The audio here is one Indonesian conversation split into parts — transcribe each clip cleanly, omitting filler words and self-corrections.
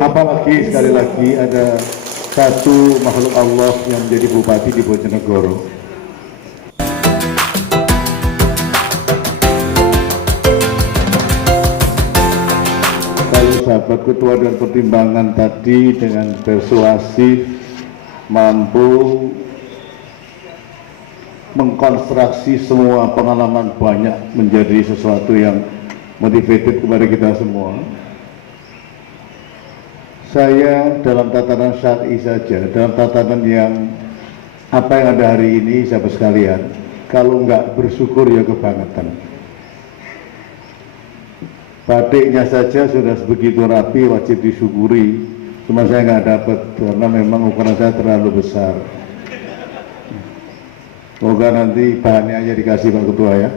Apalagi sekali lagi ada satu makhluk Allah yang menjadi bupati di Bojonegoro. Kalau sahabat ketua dan pertimbangan tadi dengan persuasif mampu mengkonstruksi semua pengalaman banyak menjadi sesuatu yang motivated kepada kita semua. Saya dalam tatanan syar'i saja, dalam tatanan yang apa yang ada hari ini, sahabat sekalian, kalau nggak bersyukur ya kebangetan. Batiknya saja sudah begitu rapi, wajib disyukuri. Cuma saya nggak dapat karena memang ukuran saya terlalu besar. Semoga nanti bahannya aja dikasih Pak Ketua ya.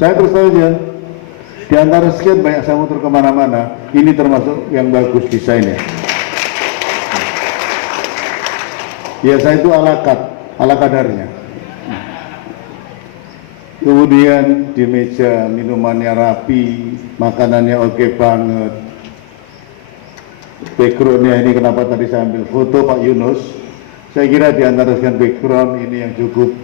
Saya terus saja. Di antara sekian banyak saya muter kemana-mana, ini termasuk yang bagus desainnya. Ya saya itu ala kadarnya. Kemudian di meja minumannya rapi, makanannya oke banget. Backgroundnya ini kenapa tadi saya ambil foto Pak Yunus. Saya kira di antara sekian background ini yang cukup.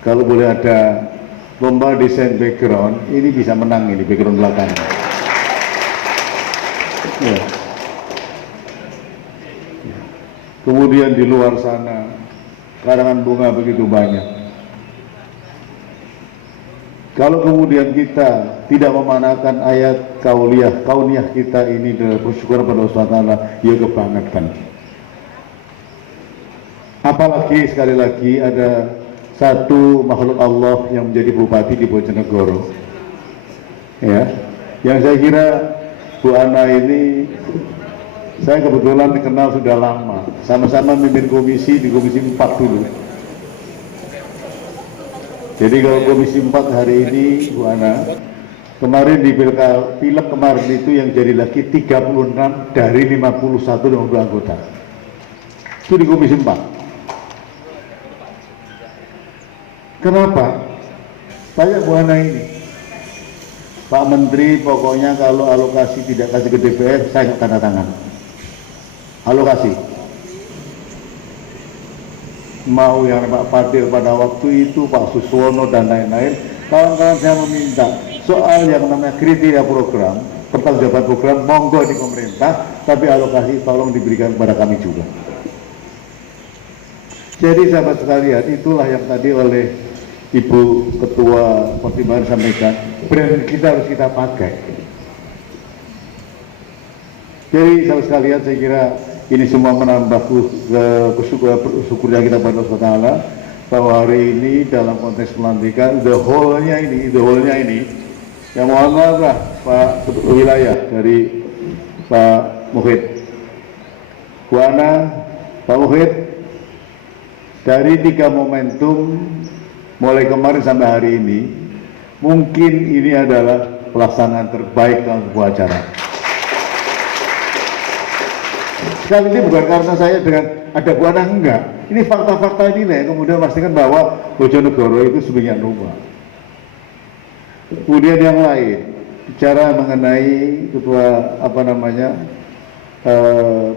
Kalau boleh ada lomba desain background, ini bisa menang ini background belakang. Ya. Kemudian di luar sana karangan bunga begitu banyak. Kalau kemudian kita tidak memanakan ayat kauniyah kita ini dalam bersyukur pada Allah SWT, ya kebangetan. Apalagi sekali lagi ada satu makhluk Allah yang menjadi bupati di Bojonegoro, ya, yang saya kira Bu Ana ini saya kebetulan kenal sudah lama, sama-sama memimpin komisi di komisi 4 dulu. Jadi kalau komisi 4 hari ini Bu Ana, kemarin di pilek kemarin itu yang jadi lagi 36 dari 51 anggota, itu di komisi 4. Kenapa? Tanya Bu Ana ini, Pak Menteri pokoknya kalau alokasi tidak kasih ke DPR, saya nggak tanda tangan. Alokasi. Mau yang Pak Fadil pada waktu itu, Pak Suswono dan lain-lain, kawan-kawan saya meminta soal yang namanya kriteria program, pertanggungjawaban program, monggo di pemerintah, tapi alokasi tolong diberikan kepada kami juga. Jadi sahabat sekalian, itulah yang tadi oleh Ibu Ketua Pertimbangan sampaikan, brand kita harus kita pakai. Jadi sahabat sekalian, saya kira ini semua menambah kesyukuran kita pada Allah Taala bahwa hari ini dalam konteks pelantikan the whole-nya ini, yang mohon maaf lah Pak Wilayah dari Pak Muhid, Bu Ana, Pak Muhid, dari 3 momentum mulai kemarin sampai hari ini, mungkin ini adalah pelaksanaan terbaik dalam sebuah acara. Sekali ini bukan karena saya dengan ada Bu Ana, enggak. Ini fakta-fakta ini yang kemudian memastikan bahwa Bojonegoro itu sebagian rumah. Kemudian yang lain, bicara mengenai ketua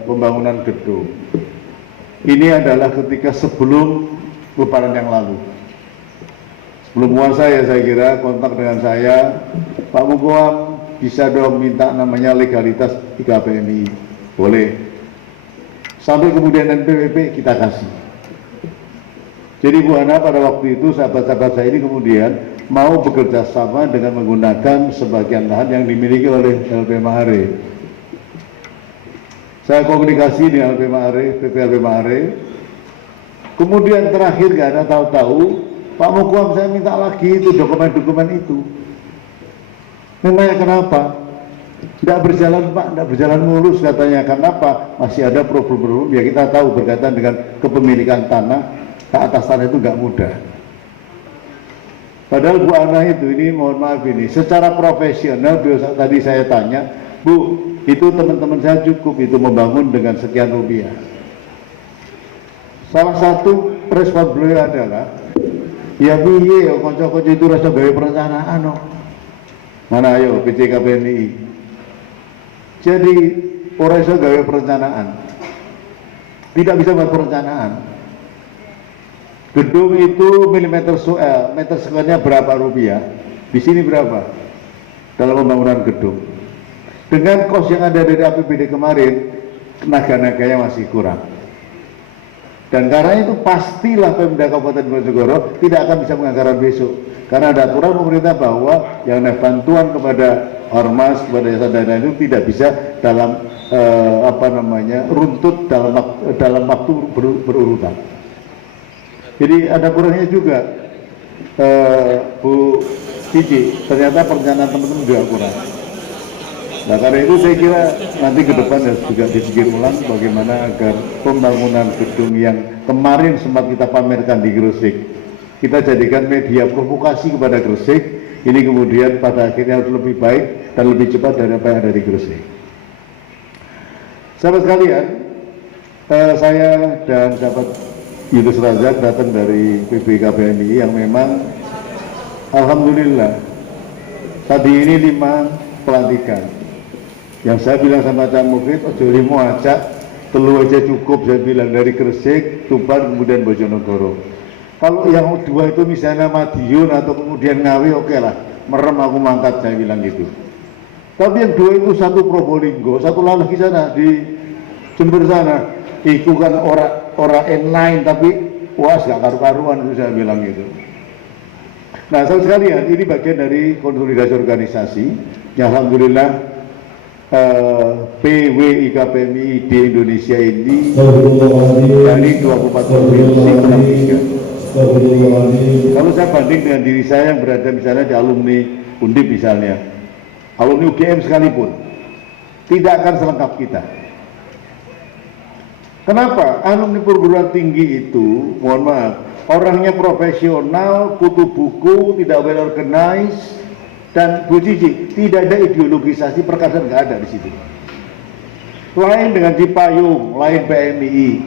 pembangunan gedung. Ini adalah ketika sebelum Lebaran yang lalu. Sebelum puasa ya saya kira kontak dengan saya, Pak Mukoam bisa dong minta namanya legalitas IKPMI, boleh. Sampai kemudian NPWP kita kasih. Jadi Bu Ana pada waktu itu sahabat-sahabat saya ini kemudian mau bekerja sama dengan menggunakan sebagian lahan yang dimiliki oleh LP Mahare. Saya komunikasi dengan LP Mahare, PP LP Mahare. Kemudian terakhir gak ada tahu-tahu Pak Mukoam saya minta lagi itu dokumen-dokumen itu. Memangnya kenapa? Tidak berjalan Pak, tidak berjalan mulus katanya. Kenapa? Masih ada problem-problem ya kita tahu berkaitan dengan kepemilikan tanah. Ke atas tanah itu nggak mudah. Padahal Bu Ana itu, ini mohon maaf ini, secara profesional tadi saya tanya, Bu, itu teman-teman saya cukup itu membangun dengan sekian rupiah. Salah satu respon beliau adalah, ya piye kanca-kanca itu rasa gawe perencanaan no. Mana ayo PJKPNI. Jadi orang iso gawe perencanaan, tidak bisa buat perencanaan. Gedung itu meter square-nya berapa rupiah, di sini berapa dalam pembangunan gedung. Dengan kos yang ada dari APBD kemarin, tenaga-naganya masih kurang. Dan karena itu pastilah Pemda Kabupaten Bojonegoro tidak akan bisa menganggarkan besok, karena ada aturan pemerintah bahwa yang bantuan kepada ormas, kepada yayasan dana itu tidak bisa dalam runtut dalam waktu berurutan. Jadi ada kurangnya juga, Bu Cici, ternyata perencanaan teman-teman juga kurang. Nah karena itu saya kira nanti ke depan harus juga dipikir ulang bagaimana agar pembangunan gedung yang kemarin sempat kita pamerkan di Gresik, kita jadikan media provokasi kepada Gresik, ini kemudian pada akhirnya harus lebih baik dan lebih cepat dari apa yang ada di Gresik. Sahabat sekalian, saya dan sahabat Yunus Razak datang dari PBKBMI yang memang alhamdulillah tadi ini 5 pelantikan. Yang saya bilang sama Cak Mufid, ojo limo aja, telu aja cukup, saya bilang dari Gresik, Tuban, kemudian Bojonegoro. Kalau yang 2 itu misalnya Madiun atau kemudian Ngawi, oke lah, merem aku mangkat, saya bilang gitu. Tapi yang 2 itu, satu Probolinggo, satu lagi sana di Jember sana, itu kan orang inline tapi wah gak karu-karuan, itu saya bilang gitu. Nah saudara sekalian, ini bagian dari konsolidasi organisasi yang alhamdulillah PWIKPMI di Indonesia ini dari 24 provinsi menang 3. Kalau saya banding dengan diri saya yang berada misalnya di alumni Undip misalnya, alumni UGM sekalipun, tidak akan selengkap kita. Kenapa? Alumni perguruan tinggi itu, mohon maaf, orangnya profesional, kutu buku, tidak well organized, dan Bu Cici, tidak ada ideologisasi perkasan, nggak ada di situ. Lain dengan Cipayung, lain PMI,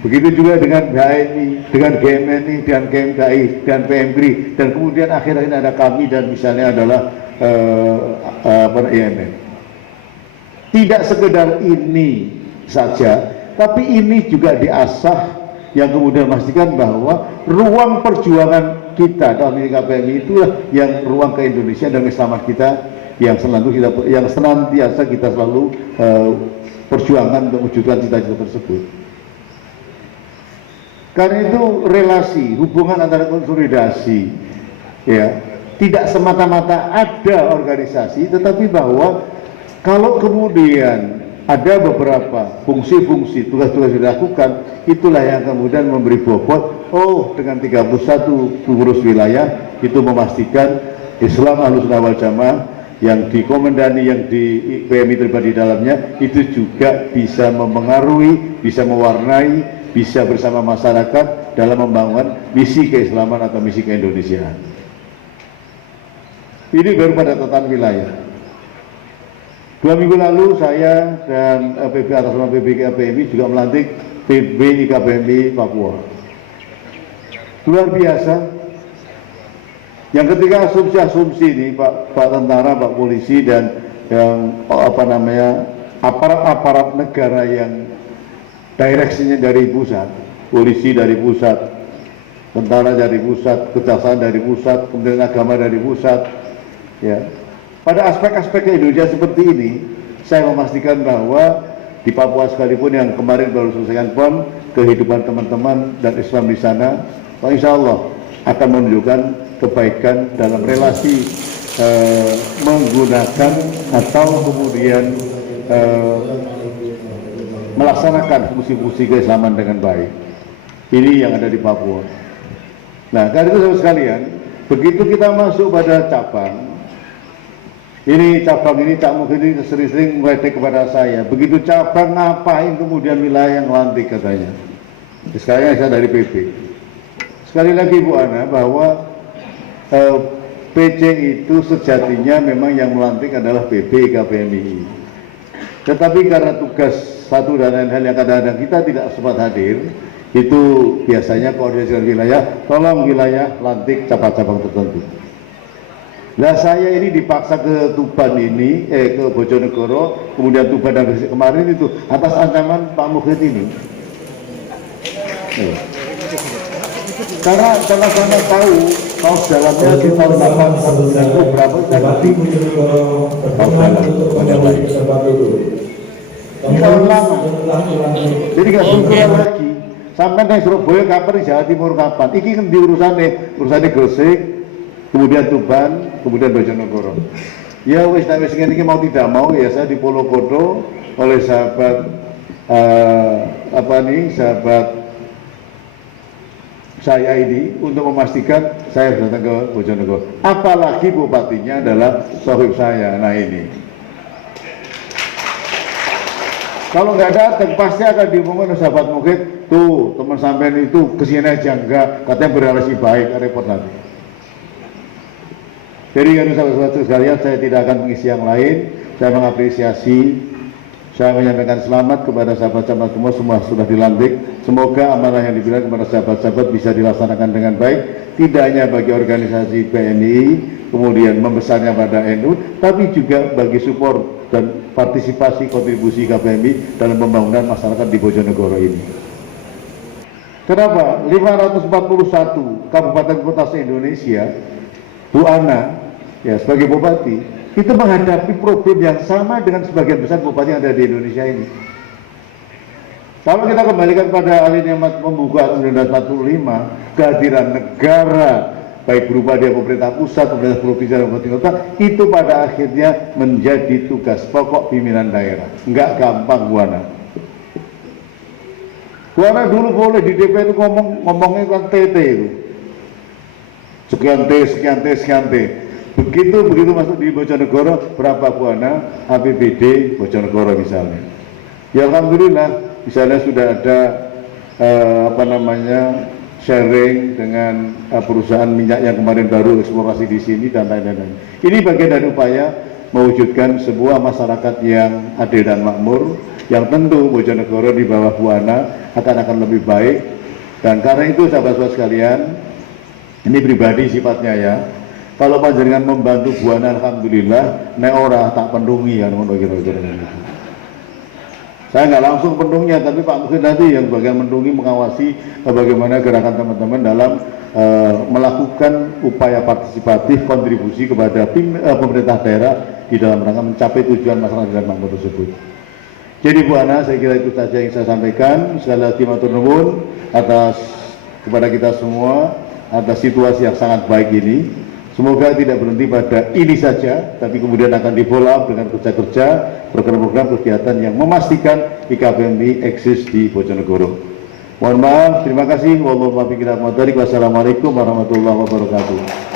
begitu juga dengan BHMI, dengan GMNI, dan GMKI, dan PMGRI, dan kemudian akhirnya ada kami dan misalnya adalah IMM. Tidak sekedar ini saja, tapi ini juga diasah yang kemudian memastikan bahwa ruang perjuangan kita dalam KPMI itulah yang ruang ke Indonesia dan keislaman kita yang senantiasa kita selalu perjuangan untuk mewujudkan cita-cita tersebut. Karena itu relasi, hubungan antara konsolidasi, ya, tidak semata-mata ada organisasi, tetapi bahwa kalau kemudian ada beberapa fungsi-fungsi, tugas-tugas yang dilakukan, itulah yang kemudian memberi bobot, oh dengan 31 pengurus wilayah, itu memastikan Islam Ahlussunnah wal Jamaah yang dikomandani, yang di PMI terlibat di dalamnya, itu juga bisa mempengaruhi, bisa mewarnai, bisa bersama masyarakat dalam membangun misi keislaman atau misi keindonesiaan. Ini baru pada tatanan wilayah. 2 minggu lalu saya dan PB atas nama PBKPMI juga melantik PBIKPMI Papua. Luar biasa. Yang ketiga asumsi-asumsi ini Pak Tentara, Pak Polisi dan yang aparat-aparat negara yang direksinya dari pusat, polisi dari pusat, tentara dari pusat, kejaksaan dari pusat, kemudian agama dari pusat, ya. Pada aspek-aspek Indonesia seperti ini, saya memastikan bahwa di Papua sekalipun yang kemarin baru selesaikan PON, kehidupan teman-teman dan Islam di sana, insya Allah akan menunjukkan kebaikan dalam relasi menggunakan atau kemudian melaksanakan fungsi-fungsi keislaman dengan baik. Ini yang ada di Papua. Nah, karena itu saudara sekalian, begitu kita masuk pada cabang, ini cabang ini Cak Mufid ini sering-sering meledek kepada saya. Begitu cabang ngapain kemudian wilayah yang lantik katanya. Sekarang saya dari PP. Sekali lagi Bu Ana bahwa PC itu sejatinya memang yang melantik adalah PBIKPMI. Tetapi karena tugas satu dan lain hal yang kadang-kadang kita tidak sempat hadir, itu biasanya koordinasi dengan wilayah, tolong wilayah lantik cabang-cabang tertentu. Nah saya ini dipaksa ke Tuban ini, ke Bojonegoro, kemudian Tuban dan Gresik kemarin itu atas ancaman Pak Muhid ini. Karena sama-sama tahu dalamnya di tahun 80 berapa saya ngerti tahu dalam banyak lagi. Ini tahun lama. Jadi nggak sungguhan lagi. Sampai dari Surabaya kapan, di Jawa Timur kapan? Iki kan di urusannya Gresik, kemudian Tuban, kemudian Bojonegoro. Ya wis ini mau tidak mau ya saya di Polokodo oleh sahabat sahabat saya ini untuk memastikan saya datang ke Bojonegoro. Apalagi bupatinya adalah sahib saya. Nah ini, kalau nggak datang pasti akan diumumkan oleh sahabat Muhid. Tuh teman sampean itu kesini aja enggak, katanya berrelasi baik, repot nanti. Jadi kan sahabat-sahabat sekalian, saya tidak akan mengisi yang lain. Saya mengapresiasi, saya menyampaikan selamat kepada sahabat-sahabat semua sudah dilantik. Semoga amanah yang diberikan kepada sahabat-sahabat bisa dilaksanakan dengan baik, tidak hanya bagi organisasi PMI, kemudian membesarnya pada NU, tapi juga bagi support dan partisipasi kontribusi KPMI dalam pembangunan masyarakat di Bojonegoro ini. Kenapa? 541 kabupaten kota se-Indonesia, Bu Ana ya sebagai bupati itu menghadapi problem yang sama dengan sebagian besar bupati yang ada di Indonesia ini. Kalau kita kembalikan pada alinea membuka Undang-Undang 45, kehadiran negara baik berupa dia pemerintah pusat, pemerintah provinsi dan kabupaten kota itu pada akhirnya menjadi tugas pokok pimpinan daerah. Enggak gampang Bu Ana. Bu Ana dulu boleh di DPR itu ngomongnya kan TT itu. Sekian T. Begitu masuk di Bojonegoro, berapa Bu Ana APBD Bojonegoro misalnya. Ya alhamdulillah, misalnya sudah ada sharing dengan perusahaan minyak yang kemarin baru eksplorasi di sini dan lain-lain. Ini bagian dari upaya mewujudkan sebuah masyarakat yang adil dan makmur, yang tentu Bojonegoro di bawah Bu Ana akan lebih baik. Dan karena itu sahabat-sahabat sekalian, ini pribadi sifatnya ya. Kalau panjenengan membantu Bu Ana, alhamdulillah, nek ora tak pendungi ya, kira-kira. Saya nggak langsung pendungnya, tapi Pak Muhid nanti yang bagian mendungi, mengawasi bagaimana gerakan teman-teman dalam melakukan upaya partisipatif kontribusi kepada pemerintah daerah di dalam rangka mencapai tujuan masyarakat dan makmur tersebut. Jadi Bu Ana, saya kira itu saja yang saya sampaikan. Sekali lagi matur nuwun atas kepada kita semua atas situasi yang sangat baik ini. Semoga tidak berhenti pada ini saja, tapi kemudian akan di-follow up dengan kerja-kerja, program-program kegiatan yang memastikan IKPMI eksis di Bojonegoro. Mohon maaf, terima kasih. Wassalamualaikum warahmatullahi wabarakatuh.